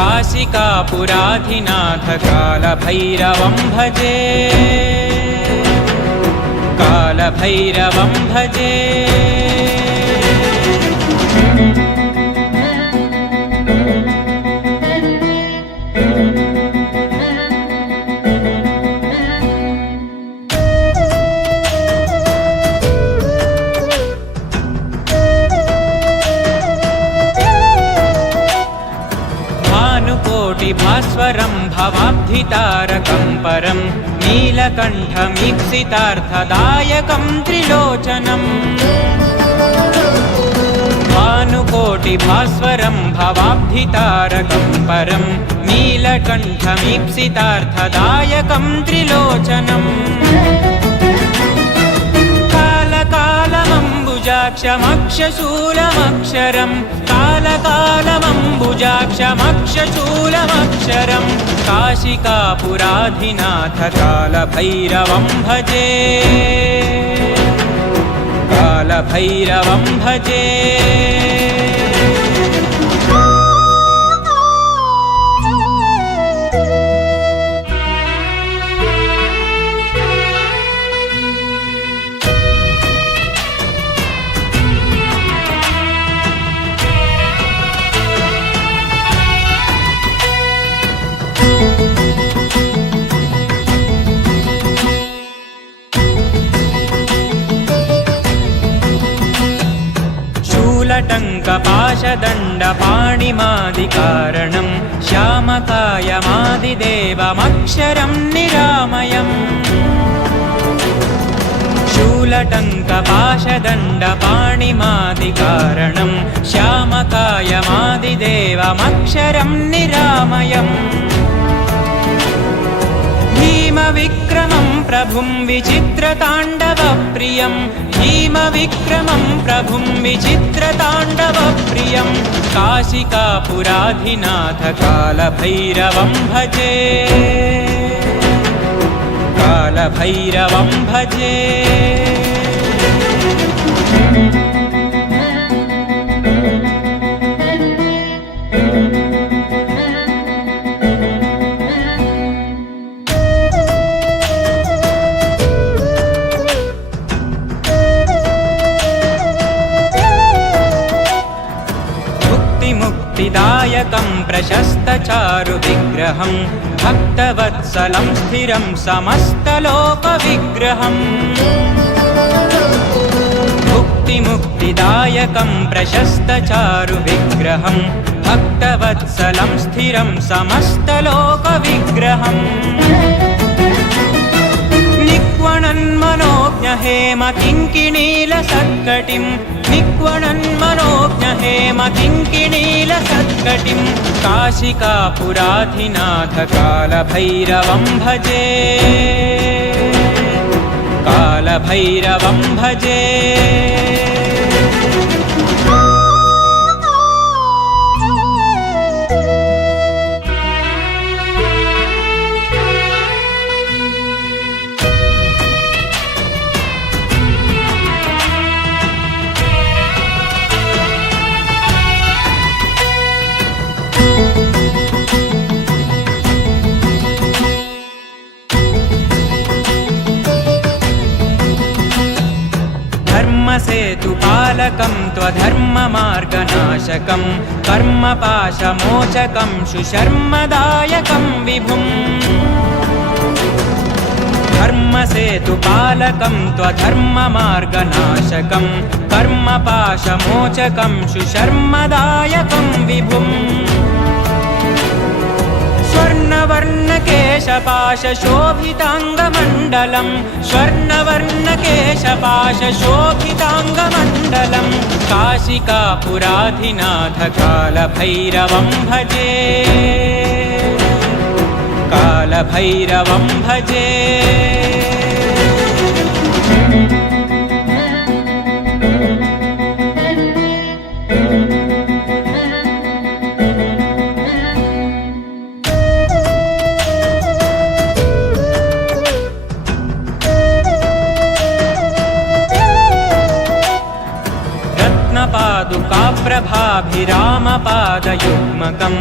काशिकापुराधिनाथ कालभैरवं भजे कालभैरवं भजे भानुकोटिभास्वरं भवाब्धितारकं परं नीलकण्ठमीप्सितार्थदायकं त्रिलोचनम् भानुकोटिभास्वरं भवाब्धितारकं परं नीलकण्ठमीप्सितार्थदायकं त्रिलोचनम् कालकालमम्बुजाक्षमक्षशूलमक्षरं कालकालमम्बुजाक्षमक्षशूलमक्षरं काशिकापुराधिनाथ कालभैरवं भजे कालभैरवं भजे शूलटङ्कपाशदण्डपाणिमादिकारणं श्यामकायमादिदेवमक्षरं निरामयम्। शूलटङ्कपाशदण्डपाणिमादिकारणं श्यामकायमादिदेवमक्षरं निरामयम् भीमविक्रमं प्रभुं विचित्रताण्डवप्रियं भीमविक्रमं प्रभुं विचित्रताण्डवप्रियं काशिकापुराधिनाथ कालभैरवं भजे कालभैरवं भजे मुक्तिमुक्तिदायकं प्रशस्तचारुविग्रहं भक्तवत्सलं स्थिरं समस्तलोकविग्रहम् मुक्तिमुक्तिदायकं प्रशस्तचारुविग्रहं भक्तवत्सलं स्थिरं समस्तलोकविग्रहम् మనోజ్ఞ కింకిణీల సత్కటిం నిక్వణన్ మనోజ్ఞ హేమ కింకిణీల సత్కటిం కాశికాపురాధినాథ కాలభైరవం భజే. కాలభైరవం భజే. धर्मसेतुपालकं त्वधर्ममार्गनाशकं कर्मपाशमोचकं सुशर्मदायकं विभुम् धर्मसेतुपालकं त्वधर्ममार्गनाशकं कर्मपाशमोचकं सुशर्मदायकं विभुम् स्वर्णवर्णकेशपाशशोभिताङ्गमण्डलं स्वर्णवर्णकेशपाशशोभिताङ्गमण्डलं काशिकापुराधिनाथ कालभैरवं भजे कालभैरवं भजे रत्नपादुकाप्रभाभिरामपादयुग्मकम्